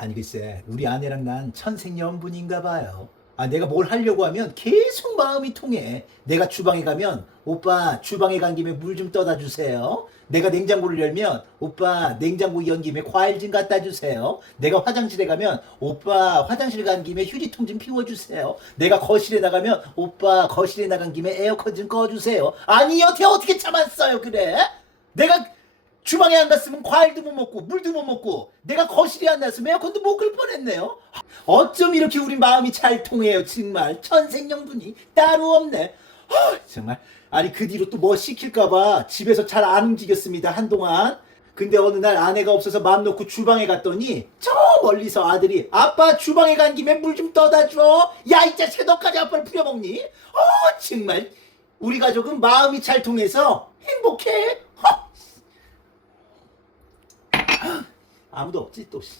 아니 글쎄 우리 아내랑 난 천생연분인가 봐요. 아 내가 뭘 하려고 하면 계속 마음이 통해. 내가 주방에 가면 오빠 주방에 간 김에 물 좀 떠다 주세요. 내가 냉장고를 열면 오빠 냉장고 연 김에 과일 좀 갖다 주세요. 내가 화장실에 가면 오빠 화장실 간 김에 휴지통 좀 피워 주세요. 내가 거실에 나가면 오빠 거실에 나간 김에 에어컨 좀 꺼 주세요. 아니 여태 어떻게 참았어요 그래? 내가 주방에 안 갔으면 과일도 못 먹고 물도 못 먹고 내가 거실에 안 났으면 에어컨도 못 끌 뻔했네요. 어쩜 이렇게 우리 마음이 잘 통해요 정말 천생연분이 따로 없네. 하, 정말 아니 그 뒤로 또 뭐 시킬까봐 집에서 잘 안 움직였습니다 한동안. 근데 어느 날 아내가 없어서 마음 놓고 주방에 갔더니 저 멀리서 아들이 아빠 주방에 간 김에 물 좀 떠다 줘. 야 이 자식아 너까지 아빠를 부려먹니? 어 정말 우리 가족은 마음이 잘 통해서 행복해. 허! 아무도 없지 또. 씨.